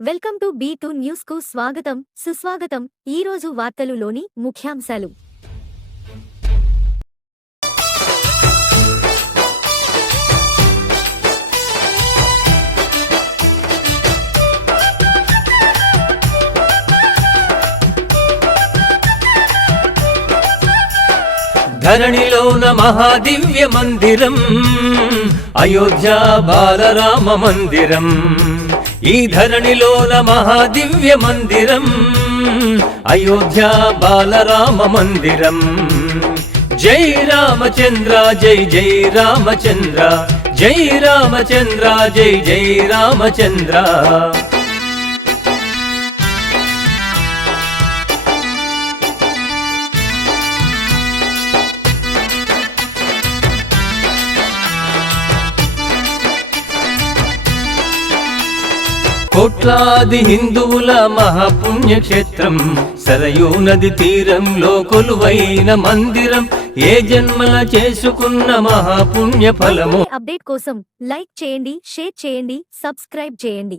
Welcome to B2 news కు స్వాగతం సుస్వాగతం. ఈ రోజు వార్తలులోని ముఖ్యాంశాలు. ధరణిలోన మహాదివ్య మందిరం అయోధ్య బాలరామ మందిరం. ఈ ధరణిలోన మహాదివ్య మందిరం అయోధ్య బాలరామ మందిరం. జై రామచంద్ర జై జై రామచంద్ర, జై రామచంద్ర జై జై రామచంద్ర. కోట్లాది హిందువుల మహాపుణ్యక్షేత్రం, సరయూ నది తీరంలో కొలువైన మందిరం, ఏ జన్మల చేసుకున్న మహాపుణ్య ఫలము. అప్డేట్ కోసం లైక్ చేయండి, షేర్ చేయండి, సబ్స్క్రైబ్ చేయండి.